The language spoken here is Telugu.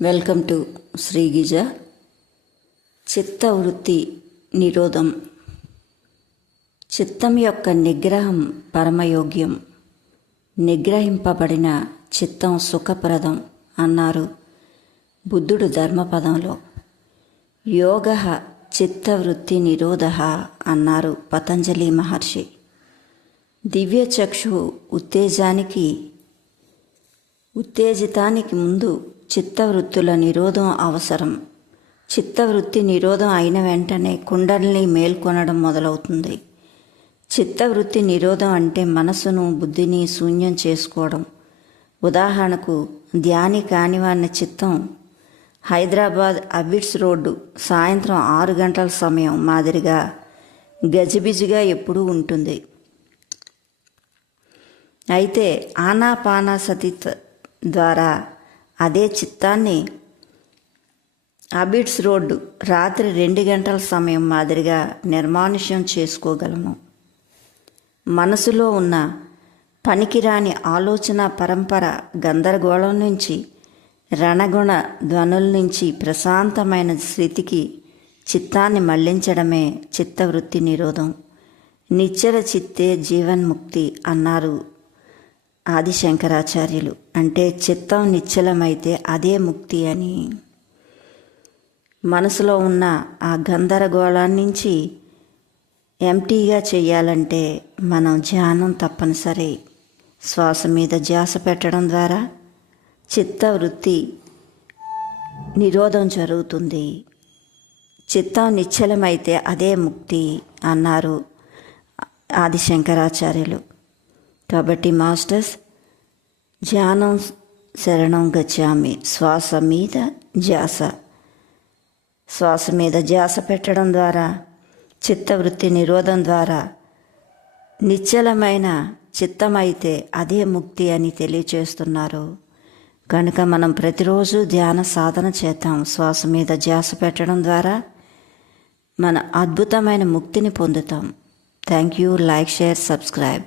వెల్కమ్ టు శ్రీగిజ చిత్తవృత్తి నిరోధం. చిత్తం యొక్క నిగ్రహం పరమయోగ్యం. నిగ్రహింపబడిన చిత్తం సుఖప్రదం అన్నారు బుద్ధుడు ధర్మపదంలో. యోగ చిత్తవృత్తి నిరోధ అన్నారు పతంజలి మహర్షి. దివ్యచక్షు ఉత్తేజానికి ఉత్తేజితానికి ముందు చిత్తవృత్తుల నిరోధం అవసరం. చిత్తవృత్తి నిరోధం అయిన వెంటనే కుండల్ని మేల్కొనడం మొదలవుతుంది. చిత్తవృత్తి నిరోధం అంటే మనసును బుద్ధిని శూన్యం చేసుకోవడం. ఉదాహరణకు ధ్యాని కానివాని చిత్తం. హైదరాబాద్ అబిడ్స్ రోడ్డు సాయంత్రం ఆరు గంటల సమయం మాదిరిగా గజిబిజిగా ఎప్పుడూ ఉంటుంది. అయితే ఆనాపానాసతి ద్వారా అదే చిత్తాన్ని అబిడ్స్ రోడ్డు రాత్రి రెండు గంటల సమయం మాదిరిగా నిర్మానుష్యం చేసుకోగలము. మనసులో ఉన్న పనికిరాని ఆలోచన పరంపర గందరగోళం నుంచి రణగుణ ధ్వనుల నుంచి ప్రశాంతమైన స్థితికి చిత్తాన్ని మళ్ళించడమే చిత్తవృత్తి నిరోధం. నిశ్చల చిత్తే జీవన్ముక్తి అన్నారు ఆదిశంకరాచార్యులు. అంటే చిత్తం నిశ్చలమైతే అదే ముక్తి అని. మనసులో ఉన్న ఆ గందరగోళాన్ని నుంచి ఎంటీగా చేయాలంటే మనం ధ్యానం తప్పనిసరి. శ్వాస మీద ధ్యాస పెట్టడం ద్వారా చిత్తవృత్తి నిరోధం జరుగుతుంది. చిత్తం నిశ్చలమైతే అదే ముక్తి అన్నారు ఆదిశంకరాచార్యులు. కాబట్టి మాస్టర్స్ ధ్యానం శరణం గచ్చామి. శ్వాస మీద ధ్యాస. శ్వాస మీద ధ్యాస పెట్టడం ద్వారా చిత్తవృత్తి నిరోధం ద్వారా నిశ్చలమైన చిత్తమైతే అదే ముక్తి అని తెలియచేస్తున్నారు. కనుక మనం ప్రతిరోజు ధ్యాన సాధన చేద్దాం. శ్వాస మీద ధ్యాస పెట్టడం ద్వారా మన అద్భుతమైన ముక్తిని పొందుతాం. Thank you like share subscribe